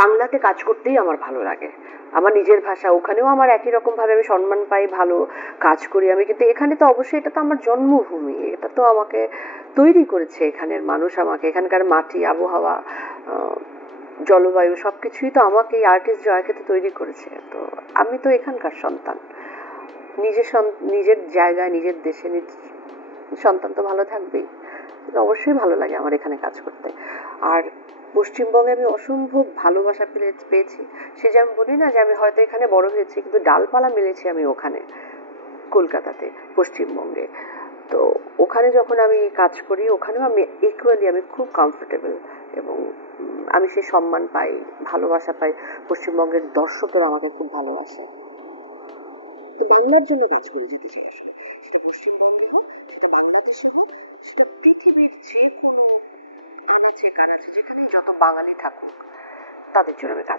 বাংলাতে কাজ করতেই আমার ভালো লাগে। আমার নিজের ভাষা, ওখানেও আমার একই রকম ভাবে আমি সম্মান পাই, ভালো কাজ করি আমি, কিন্তু এখানে তো অবশ্যই এটা তো আমার জন্মভূমি, এটা তো আমাকে তৈরি করেছে এখানের মানুষ, আমাকে এখানকার মাটি, আবহাওয়া, জলবায়ু সবকিছুই তো আমাকে, এই আর্টিস্ট জয়াকে তো তৈরি করেছে। তো আমি তো এখানকার সন্তান, নিজের জায়গায়, নিজের দেশে সন্তান তো ভালো থাকবেই। অবশ্যই ভালো লাগে আমার এখানে কাজ করতে। আর পশ্চিমবঙ্গে আমি অসম্ভব ভালোবাসা পেয়েছি। সে যে আমি বলি না যে আমি হয়তো এখানে বড় হয়েছি, কিন্তু ডালপালা মেলেছি আমি ওখানে, কলকাতাতে, পশ্চিমবঙ্গে। তো ওখানে যখন আমি কাজ করি, ওখানেও আমি ইকুয়ালি আমি খুব কমফোর্টেবল, এবং আমি সেই সম্মান পাই, ভালোবাসা পাই। পশ্চিমবঙ্গের দর্শকরা আমাকে খুব ভালোবাসে। তো বাংলার জন্য কাজ করি যেতে চাই, সেটা পশ্চিমবঙ্গে হোক, সেটা বাংলাদেশে হোক, সেটা পৃথিবীর যে কোনো আনাচে কানাচে যেখানেই যত বাঙালি থাকুক, তাদের জন্য আমি কাজ